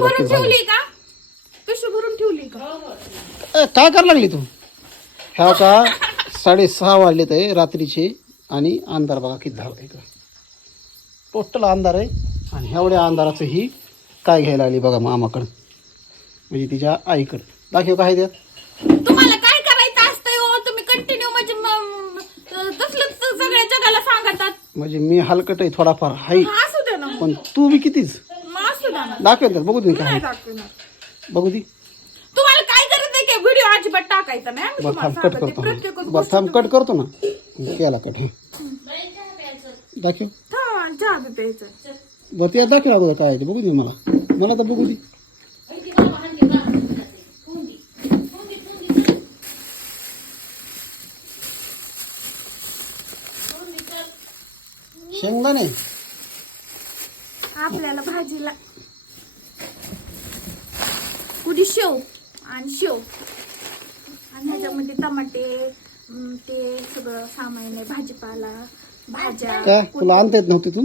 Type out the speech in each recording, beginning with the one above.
भरून ठेवली का? पिशवी भरून ठेवली का? ए, काय करायला लागली तू? ह्या का साडेसहा वाजले ते रात्रीचे आणि अंधार बघा किती झाला इथं टोटल अंधार आहे आणि एवढ्या अंधाराचं ही काय घ्यायला आली बघा मामाकडं. म्हणजे तिच्या आईकडं. दाखव काय त्यात. तुम्हाला काय करायचं असतंय हो? तुम्ही कंटिन्यू म्हणजे म- तसलंच सगळ्या जगाला सांगतात. म्हणजे मी हलकट आहे थोडाफार हाई हा, असू द्या ना. पण तू बी कितीच? मग असू द्या ना दाखव तर बघू दे काय नाही. दाखवणार. बघू दे. तुम्हाला काय करत आहे की व्हिडिओ अजिबात टाकायचा नाही? आम्ही बरं तुम्हाला थांब कट सांगते. करतो. प्रत्येकच बरं गोष्ट थांब कट करतो ना. केला कट हे. दाखव. थांब, चहा बी प्यायचं. बरं त्यात दाखव अगोदर काय आहे ते बघू दे मला. मला तर बघू दे. शेंगदाणे. आपल्याला भाजीला कुडी शेव आणि शेव. आणि ह्याच्यामध्ये टमाटे ते सगळं सामान आहे भाजीपाला भाज्या काय तुला आणता येत नव्हते तू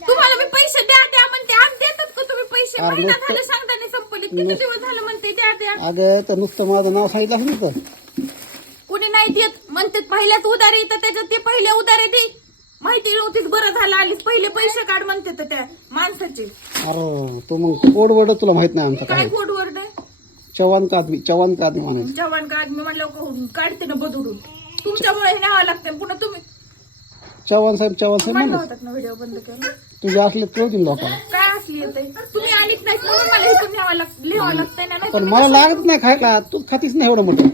तुम्हाला मी पैसे द्या द्या म्हणते. आज देतात का तुम्ही पैसे? अरे महिना नुसतं- झाले सांगताना संपले किती दिवस झाले म्हणते द्या द्या. अगं तर नुसतं माझं नाव सांगितलं असं तर कुणी नाही देत. म्हणते पहिल्याच उधारी तर त्याच्यात ते पहिले उधारी दे बरं झालं आलीस. पहिले पैसे काढ म्हणते तर त्या माणसाचे. अरे तो मग कोड वर्ड तुला माहीत नाही आमचा काय काय. कोड वर्ड आहे? चव्हाण का आदमी चव्हाण का आदमी म्हणायचं. जवान का आदमी म्हणलं का काढते ना बदलून. तुमच्यामुळे हे न्यावं लागतं. पुन्हा तुम्ही चव्हाण साहेब चव्हाण साहेब म्हणलं म्हणत होतात ना व्हिडिओ बंद केला तुझे असले कळतील लोकांना. काय असली येते तुम्ही आलीच नाही म्हणून मला इथून न्यावं लागतं लिहावं लागतंय ना नाही पण मला लागत नाही खायला. तू खातीस नाही एवढं मोठं.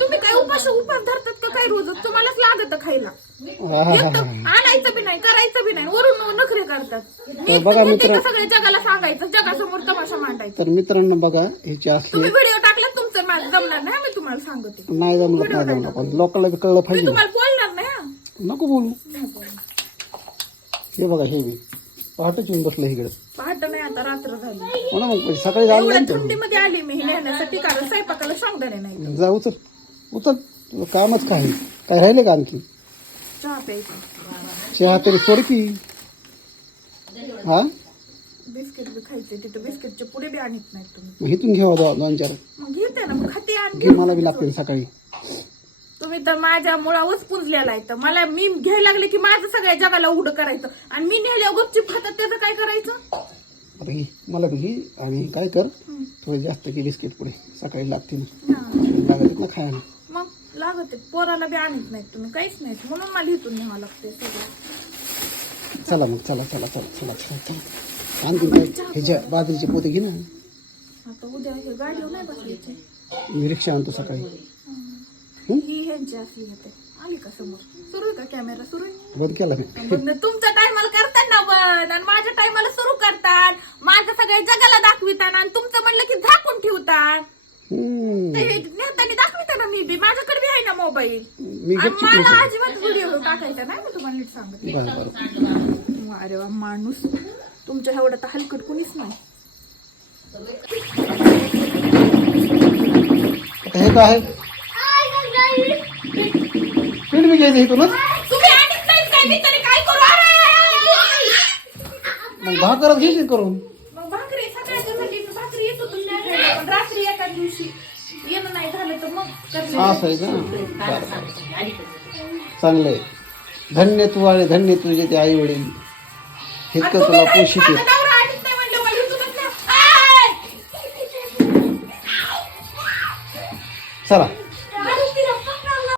तुम्ही काय उपास उपास धरतात का काय रोज? तुम्हालाच लागत खायला. आणायचं बी नाही करायचं बी नाही वरून नखरे करतात. मी तर बघा मित्र- सगळ्या जगाला सांगायचं जगासमोर तमाशा मांडायचा. तर मित्रांनो बघा ह्याचे असले तुम्ही व्हिडिओ टाकला तुमचं माझं जमणार नाही मी तुम्हाला सांगते. नाही जमलं नाही जमलं. पण लोकांना बी कळलं मी पाहिजे. तुम्हाला बोलणार नाही हा. नको बोलू. हे बघा हे बी. पहाटच येऊन बसलं इकडे. पहाटे नाही आता रात्र झाली. हो मग सकाळी लागतं. थंडीमध्ये आली मी नेण्यासाठी कारण स्वयंपाकाला सांगताना नाही. जा उचल. उचल. तुझं कामच काय? आहे? काय राहिले का आणखी? चहा प्यायचा चहा तरी सोड की. हा? बिस्किट बी खायचे तिथं बिस्किटचे पुढे बी आणत नाहीत तुम्ही. इथून घ्यावा दोन दोन चार. घेते ना मग खाते आणि घे मला बी लागते सकाळी. तुम्ही तर माझ्या मुळावच पुंजलेला आहे तर मला मी घ्यायला लागले की माझं सगळ्या जगाला उघड करायचं. आणि मी नेल्या गुपचूप खातात त्याचं काय करायचं? घे मला बी घे आणि काय कर थोडे जास्त घे बिस्किट पुढे सकाळी लागते ना. हा. लागत ना खायला. लागत. पोराला बी आणत नाहीत तुम्ही काहीच नाही म्हणून मला इथून न्यावं लागते सगळं. चला मग चला चला चला चला चला चला. आणखी काय? ह्याच्या बाजरीचे पोते घे ना. आता उद्या हे गाडीवर नाही बसायचे मी रिक्षा आणतो सकाळी. हं? ही ह्यांची असली होते आली का समोर? सुरू आहे का कॅमेरा सुरू आहे? बंद केला मी. तुमच्या टायमाला करतात ना बंद. आणि माझ्या टायमाला सुरू करतात. माझं सगळ्या जगाला दाखवितात आणि तुमचं म्हणलं की झाकून ठेवतात. नेतानी दाखविता ना मी बी माझ्याकडे बी आहे ना मोबाईल. मी आणि गपचूप मला. अजिबात व्हिडिओ टाकायचा नाही मी तुम्हाला नीट सांगते. बरं बरं. अरे वा माणूस. तुमच्या एवढं तर हलकट कुणीच नाही. आता हे काय आहे? पीठ बी घ्यायचं इथूनच? तुम्ही आणत नाही काय मी तरी काय करू? अरे! मग भाकरच घ्यायची करून. मग भाकरी सकाळच्यासाठी भाकरी येतो पण रात्री एका दिवशी. येणं नाही झालं तर मग करते. असं आहे का? चांगलं आहे धन्य तू आणि धन्य तुझे ते आई वडील इतकं तुला पोषित आहे! चला.